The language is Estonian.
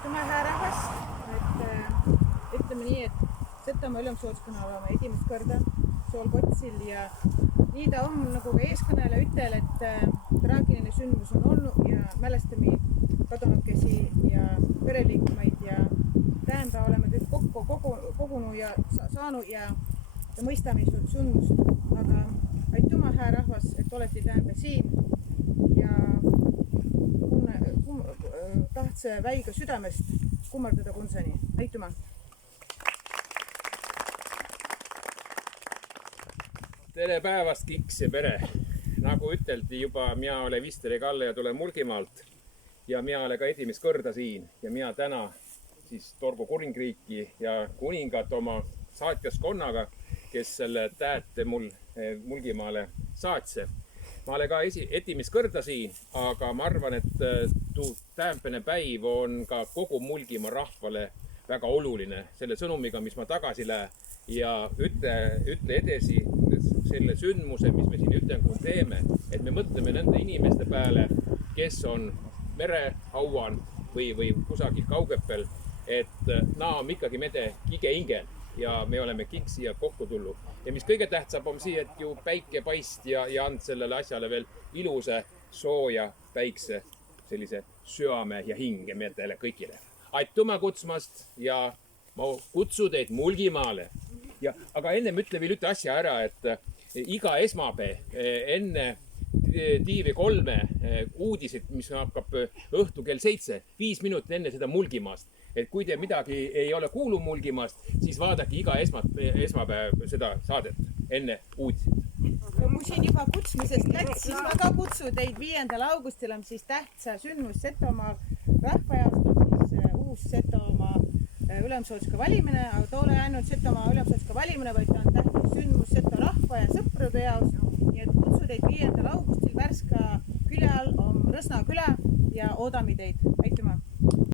Aitüma hää rahvas, ütleme nii, et Setomaa Ülemsootskonna oleme esimest korda sool Kotsil ja nii ta on, nagu ka eeskõneleja ütel, et traagiline sündmus on olnud ja mälestame kadunukesi ja pereliikmeid ja tähenda oleme kõik kokku kogunu ja saanud ja mõistame sündmust. Aga aitüma hää rahvas, et olete tähenda siin ja tahtse väiga südamest kummardada kunsani. Aitüma! Tere päevast, Kiks ja pere! Nagu üteldi juba, mina olen Visteri Kalle ja tulen Mulgimaalt. Ja mina olen ka esimest korda siin. Ja mina täna siis Torgu Kuningriiki ja kuningat oma saatjaskonnaga, kes selle tähte mul Mulgimaale saatse. Ma olen ka esimest korda siin, aga ma arvan, et tähempene päiv on ka kogu Mulgimaa rahvale väga oluline selle sõnumiga, mis ma tagasi lähen ja ütle edasi selle sündmuse, mis me siin Ütenkuul teeme, et me mõtleme nende inimeste peale, kes on merehauan või kusagil kaugepel, et naam ikkagi mede kige ingel ja me oleme kõik siia kokku tulnud. Ja mis kõige tähtsam on siia, et ju päike paist ja and sellele asjale veel ilusa sooja päikse sellise süame ja hinge meetele kõigile. Aitüma kutsmast ja ma kutsun teid Mulgimaale. Aga enne ütle veel üte asja ära, et iga esmapäev enne TV3 uudised, mis hakkab õhtu kell 7, 5 minutit enne seda Mulgimaast. Et kui te midagi ei ole kuulu Mulgimaast, siis vaadake iga esmapäev seda saadet enne uudised. Kui siin juba kutsmisest läks, siis ma ka kutsun teid 5. augustil on siis tähtsa sündmus Setomaa rahvajaost on siis uus Setomaa Ülemsootska valimine, aga toole ainult Setomaa Ülemsootska valimine, vaid on tähtis sündmus Seto rahva ja sõprade jaost. Nii et kutsu teid 5. augustil Värska külje all on Rõsna küla ja oodame teid. Aitüma!